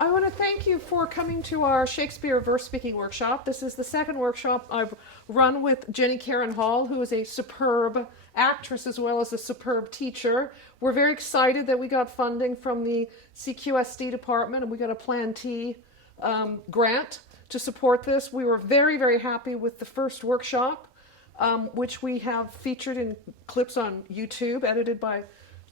I want to thank you for coming to our Shakespeare verse speaking workshop. This is the second workshop I've run with Jenny Caron Hall, who is a superb actress as well as a superb teacher. We're very excited that we got funding from the CQSD department and we got a Plan T grant to support this. We were very, very happy with the first workshop, which we have featured in clips on YouTube, edited by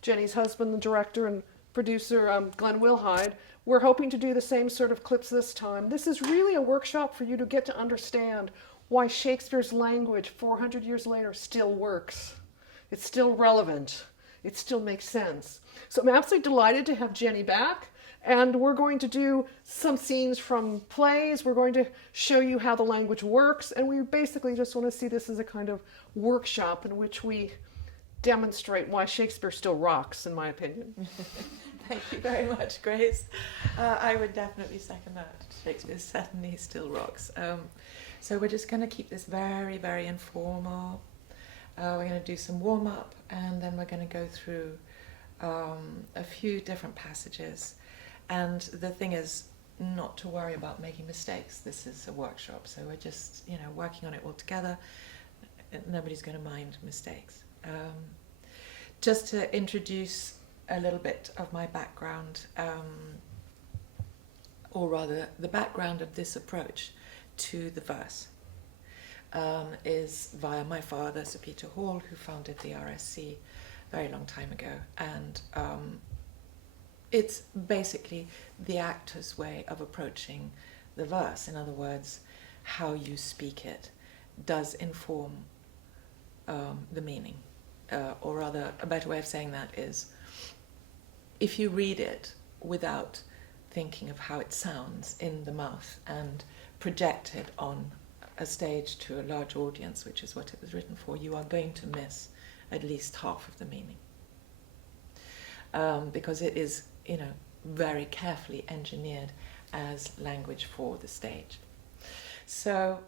Jenny's husband, the director and producer, Glenn Wilhide. We're hoping to do the same sort of clips this time. This is really a workshop for you to get to understand why Shakespeare's language 400 years later still works. It's still relevant. It still makes sense. So I'm absolutely delighted to have Jenny back. And we're going to do some scenes from plays. We're going to show you how the language works. And we basically just want to see this as a kind of workshop in which we demonstrate why Shakespeare still rocks, in my opinion. Thank you very much, Grace. I would definitely second that. Shakespeare certainly still rocks. So we're just going to keep this very, very informal. We're going to do some warm-up, and then we're going to go through a few different passages. And the thing is not to worry about making mistakes. This is a workshop, so we're just, working on it all together. Nobody's going to mind mistakes. Just to introduce a little bit of my background, or rather the background of this approach to the verse, is via my father, Sir Peter Hall, who founded the RSC a very long time ago. And it's basically the actor's way of approaching the verse. In other words, how you speak it does inform the meaning. Or rather, a better way of saying that is, if you read it without thinking of how it sounds in the mouth and project it on a stage to a large audience, which is what it was written for, you are going to miss at least half of the meaning. Because it is, very carefully engineered as language for the stage. So,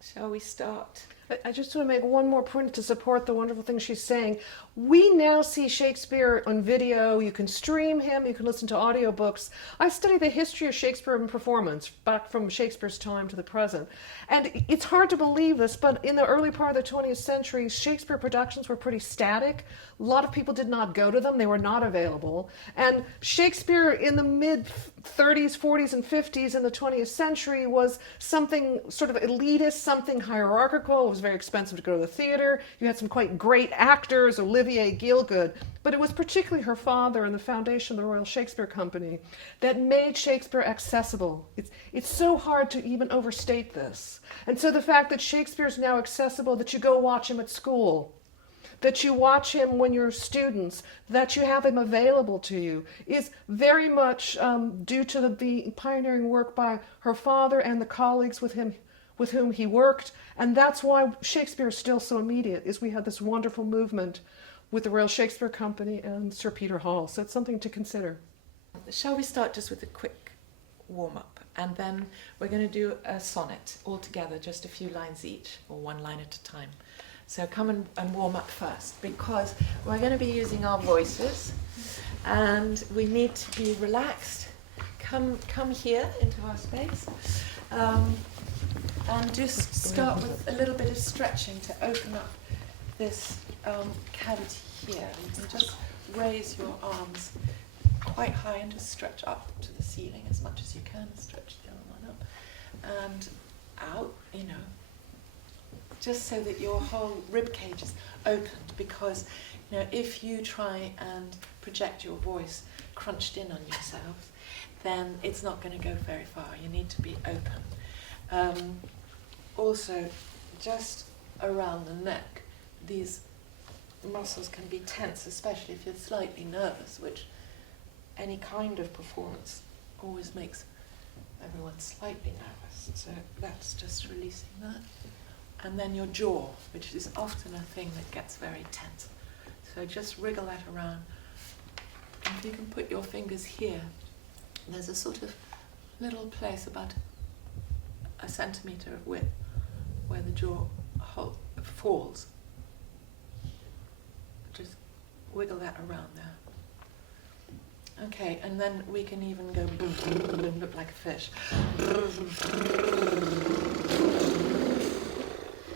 shall we start? I just want to make one more point to support the wonderful thing she's saying. We now see Shakespeare on video. You can stream him. You can listen to audiobooks. I study the history of Shakespeare in performance, back from Shakespeare's time to the present. And it's hard to believe this, but in the early part of the 20th century, Shakespeare productions were pretty static. A lot of people did not go to them. They were not available. And Shakespeare in the mid-30s, 40s, and 50s in the 20th century was something sort of elitist, something hierarchical. It was very expensive to go to the theater. You had some quite great actors, Olivier Gielgud, but it was particularly her father and the foundation of the Royal Shakespeare Company that made Shakespeare accessible. It's so hard to even overstate this. And so the fact that Shakespeare is now accessible, that you go watch him at school, that you watch him when you're students, that you have him available to you, is very much due to the pioneering work by her father and the colleagues with whom he worked. And that's why Shakespeare is still so immediate, is we had this wonderful movement with the Royal Shakespeare Company and Sir Peter Hall. So it's something to consider. Shall we start just with a quick warm-up? And then we're going to do a sonnet all together, just a few lines each, or one line at a time. So come and warm up first, because we're going to be using our voices, and we need to be relaxed. Come here into our space. And just start with a little bit of stretching to open up this cavity here. You can just raise your arms quite high and just stretch up to the ceiling as much as you can. Stretch the other one up and out, just so that your whole rib cage is opened, because if you try and project your voice crunched in on yourself, then it's not going to go very far. You need to be open. Also, just around the neck, these muscles can be tense, especially if you're slightly nervous, which any kind of performance always makes everyone slightly nervous. So that's just releasing that. And then your jaw, which is often a thing that gets very tense. So just wriggle that around. And if you can put your fingers here, there's a sort of little place about a centimetre of width where the jaw falls. Just wiggle that around there. Okay, and then we can even go and look like a fish.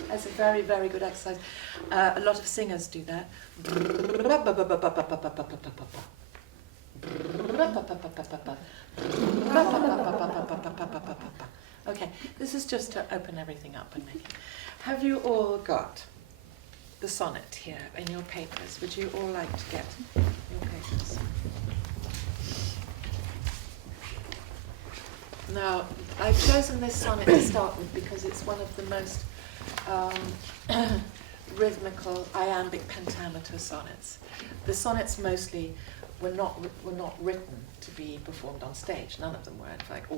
That's a very, very good exercise. A lot of singers do that. Okay, this is just to open everything up and make it. Have you all got the sonnet here in your papers? Would you all like to get your papers? Now, I've chosen this sonnet to start with because it's one of the most rhythmical, iambic pentameter sonnets. The sonnets mostly were not written to be performed on stage. None of them were. In fact,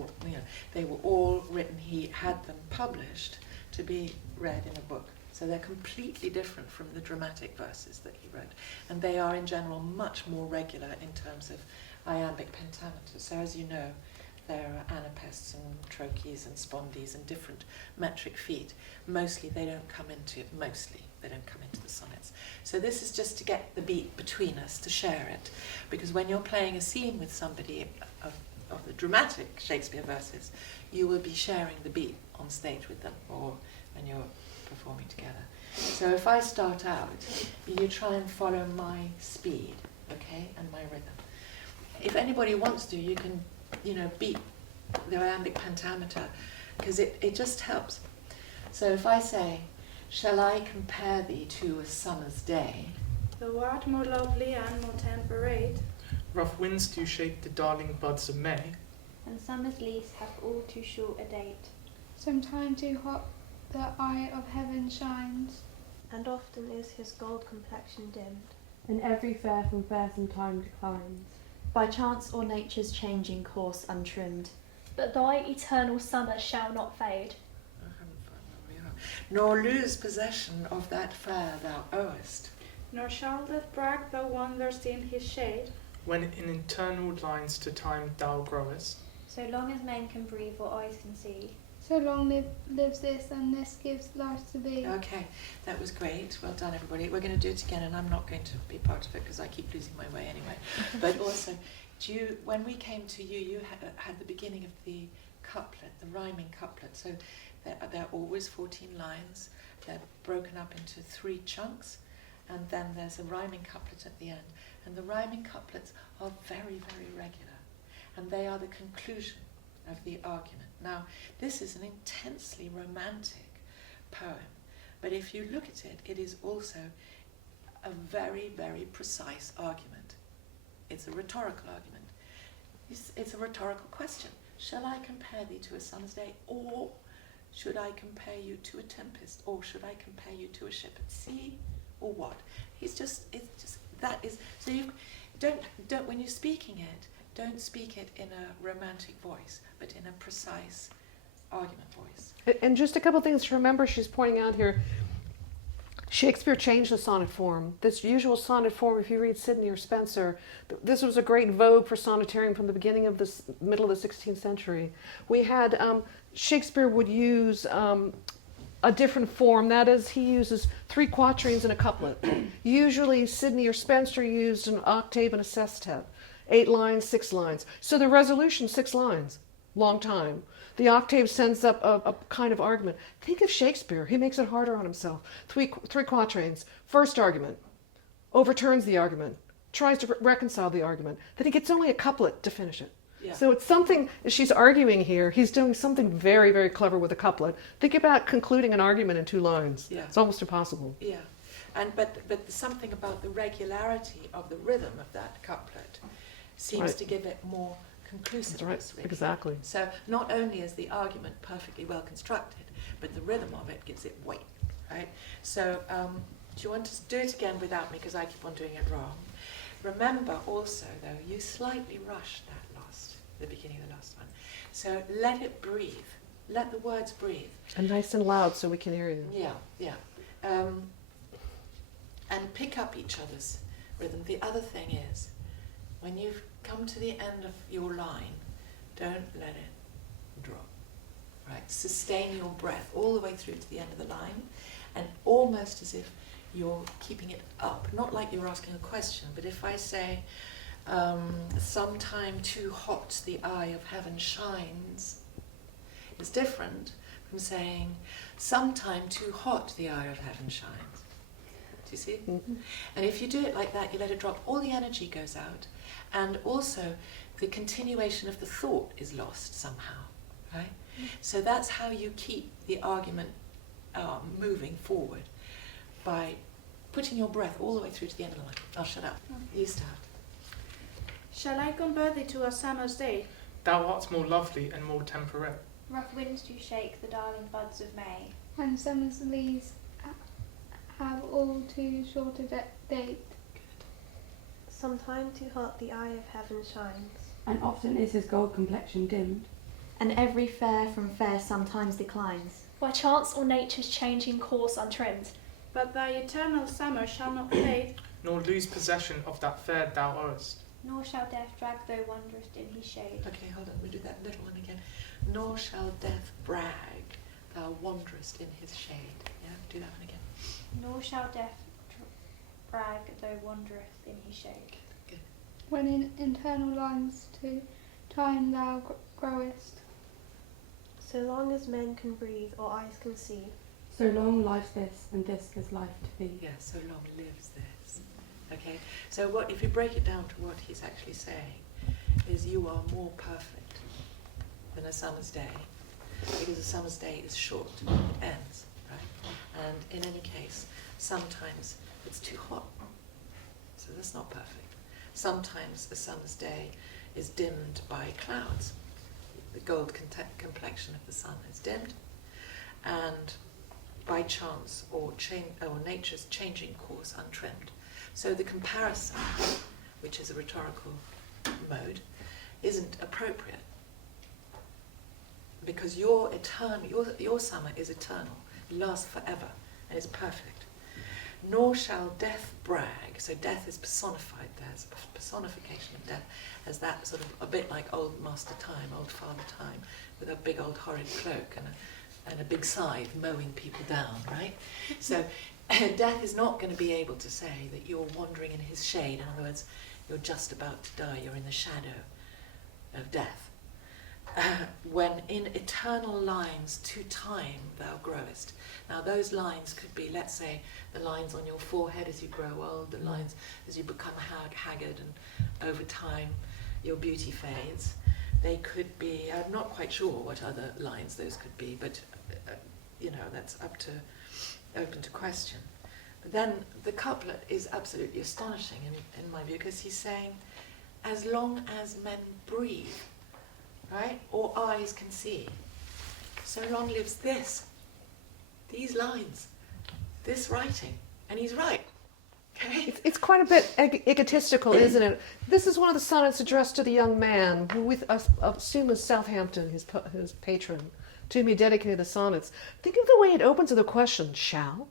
they were all written. He had them published to be read in a book. So they're completely different from the dramatic verses that he wrote. And they are, in general, much more regular in terms of iambic pentameter. So as you know, there are anapests and trochees and spondies and different metric feet. Mostly they don't come into the sonnets. So this is just to get the beat between us, to share it. Because when you're playing a scene with somebody of the dramatic Shakespeare verses, you will be sharing the beat on stage with them, or when you're performing together. So if I start out, you try and follow my speed, okay, and my rhythm. If anybody wants to, you can beat the iambic pentameter, because it just helps. So if I say, shall I compare thee to a summer's day? Thou art more lovely and more temperate, Rough winds do shake the darling buds of May, and summer's lease hath all too short a date. Sometime too hot the eye of heaven shines, And often is his gold complexion dimmed, and every fair from fair sometime declines, by chance or nature's changing course untrimmed. But thy eternal summer shall not fade, I haven't found where we are. Nor lose possession of that fair thou owest. nor shall that brag thou wanderest in his shade. when in eternal lines to time thou growest. so long as men can breathe or eyes can see. so long lives this, and this gives life to be. Okay, that was great. Well done, everybody. We're going to do it again, and I'm not going to be part of it because I keep losing my way anyway. But also, when we came to you, you had the beginning of the couplet, the rhyming couplet. So they're always 14 lines. They're broken up into 3 chunks, and then there's a rhyming couplet at the end. And the rhyming couplets are very, very regular, and they are the conclusion of the argument. Now, this is an intensely romantic poem, but if you look at it, it is also a very, very precise argument. It's a rhetorical argument. It's a rhetorical question. Shall I compare thee to a summer's day, or should I compare you to a tempest, or should I compare you to a ship at sea, or what? It's just that is. So you don't when you're speaking it, don't speak it in a romantic voice, but in a precise argument voice. And just a couple things to remember, she's pointing out here, Shakespeare changed the sonnet form. This usual sonnet form, if you read Sidney or Spenser, this was a great vogue for sonneteering from the beginning of the middle of the 16th century. We had, Shakespeare would use a different form. That is, he uses 3 quatrains in a couplet. Usually Sidney or Spenser used an octave and a sestet. 8 lines, 6 lines. So the resolution, 6 lines. Long time. The octave sends up a kind of argument. Think of Shakespeare. He makes it harder on himself. 3 quatrains. First argument. Overturns the argument. Tries to reconcile the argument. Then he gets only a couplet to finish it. Yeah. So it's something, as she's arguing here, he's doing something very, very clever with a couplet. Think about concluding an argument in 2 lines. Yeah. It's almost impossible. Yeah, but something about the regularity of the rhythm of that couplet seems Right. to give it more conclusiveness. That's right. Really. Exactly. So not only is the argument perfectly well constructed, but the rhythm of it gives it weight, right? So do you want to do it again without me, because I keep on doing it wrong? Remember also, though, you slightly rushed the beginning of the last one. So let it breathe. Let the words breathe. And nice and loud so we can hear you. Yeah. And pick up each other's rhythm. The other thing is, when you've come to the end of your line, don't let it drop. Right? Sustain your breath all the way through to the end of the line, and almost as if you're keeping it up. Not like you're asking a question, but if I say, sometime too hot the eye of heaven shines is different from saying sometime too hot the eye of heaven shines. Do you see? Mm-hmm. And if you do it like that, you let it drop, all the energy goes out, and also the continuation of the thought is lost somehow, right? So that's how you keep the argument moving forward, by putting your breath all the way through to the end of the line. I'll shut up. You start. Shall I compare thee to a summer's day? Thou art more lovely and more temperate. Rough winds do shake the darling buds of May. And summer's leaves have all too short a date. Sometime too hot the eye of heaven shines. And often is his gold complexion dimmed. And every fair from fair sometimes declines. By chance or nature's changing course untrimmed. But thy eternal summer shall not fade, Nor lose possession of that fair thou owest. Nor shall death drag thou wanderest in his shade. Okay, hold on, we'll do that little one again. Nor shall death brag, thou wanderest in his shade. Yeah, do that one again. Nor shall death brag thou wanderest in his shade. When in internal lines to time thou growest. So long as men can breathe or eyes can see. So long life's this, and this is life to be. Yeah, so long lives this. Okay, so what if you break it down to what he's actually saying, is you are more perfect than a summer's day, because a summer's day is short, it ends, right? And in any case, sometimes it's too hot, so that's not perfect. Sometimes a summer's day is dimmed by clouds. The gold complexion of the sun is dimmed, and by chance or nature's changing course untrimmed. So the comparison, which is a rhetorical mode, isn't appropriate, because your summer is eternal, it lasts forever, and is perfect. Nor shall death brag, so death is personified there, it's a personification of death, as that sort of, a bit like old Master Time, old Father Time, with a big old horrid cloak and a big scythe mowing people down, right? So death is not going to be able to say that you're wandering in his shade. In other words, you're just about to die, you're in the shadow of death. When in eternal lines to time thou growest. Now those lines could be, let's say, the lines on your forehead as you grow old, the lines as you become haggard, and over time your beauty fades. They could be, I'm not quite sure what other lines those could be, but that's open to question. But then the couplet is absolutely astonishing in my view, because he's saying, as long as men breathe, right, or eyes can see, so long lives these lines, this writing. And he's right. Okay? It's quite a bit egotistical, isn't it? This is one of the sonnets addressed to the young man, who we assume is Southampton, his patron, to whom he dedicated the sonnets. Think of the way it opens with a question, shall?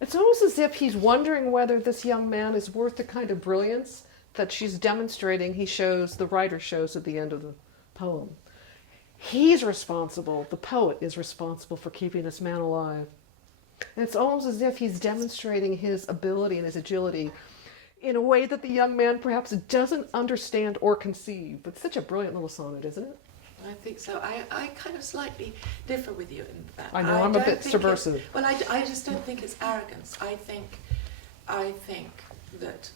It's almost as if he's wondering whether this young man is worth the kind of brilliance that she's demonstrating, the writer shows at the end of the poem. He's responsible, the poet is responsible for keeping this man alive. And it's almost as if he's demonstrating his ability and his agility in a way that the young man perhaps doesn't understand or conceive. But such a brilliant little sonnet, isn't it? I think so. I kind of slightly differ with you in that. I know, I'm a bit subversive. Well, I just don't think it's arrogance. I think that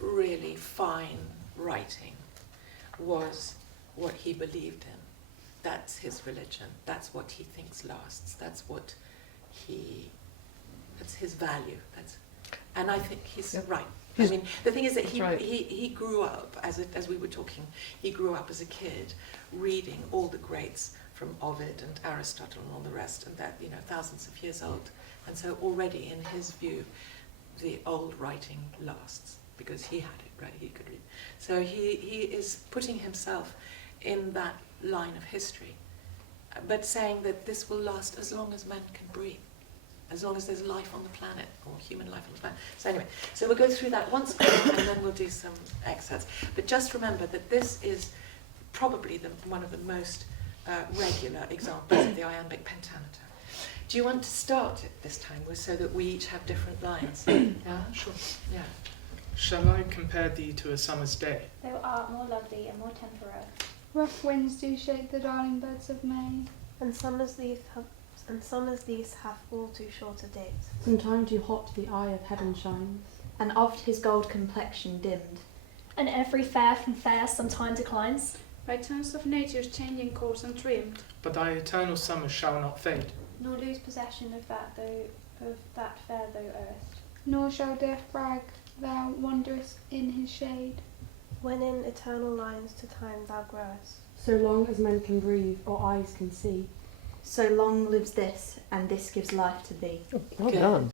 really fine writing was what he believed in. That's his religion. That's what he thinks lasts. That's his value. And I think he's right. I mean, the thing is that he grew up, as we were talking, he grew up as a kid reading all the greats from Ovid and Aristotle and all the rest, and that, thousands of years old. And so already in his view, the old writing lasts, because he had it, right? He could read. So he is putting himself in that line of history, but saying that this will last as long as men can breathe, as long as there's life on the planet, or human life on the planet. So anyway, so we'll go through that once more, and then we'll do some excerpts. But just remember that this is probably one of the most regular examples of the iambic pentameter. Do you want to start it this time, so that we each have different lines? Yeah? Sure. Yeah. Shall I compare thee to a summer's day? Thou art more lovely and more temperate. Rough winds do shake the darling buds of May. And summers these have all too short a date. Sometime too hot the eye of heaven shines. And oft his gold complexion dimmed. And every fair from fair sometime declines. By turns of nature's changing course untrimmed. But thy eternal summer shall not fade. Nor lose possession of that fair thou erst. Nor shall death brag, thou wanderest in his shade. When in eternal lines to time thou growest. So long as men can breathe or eyes can see. So long lives this, and this gives life to thee. Well done.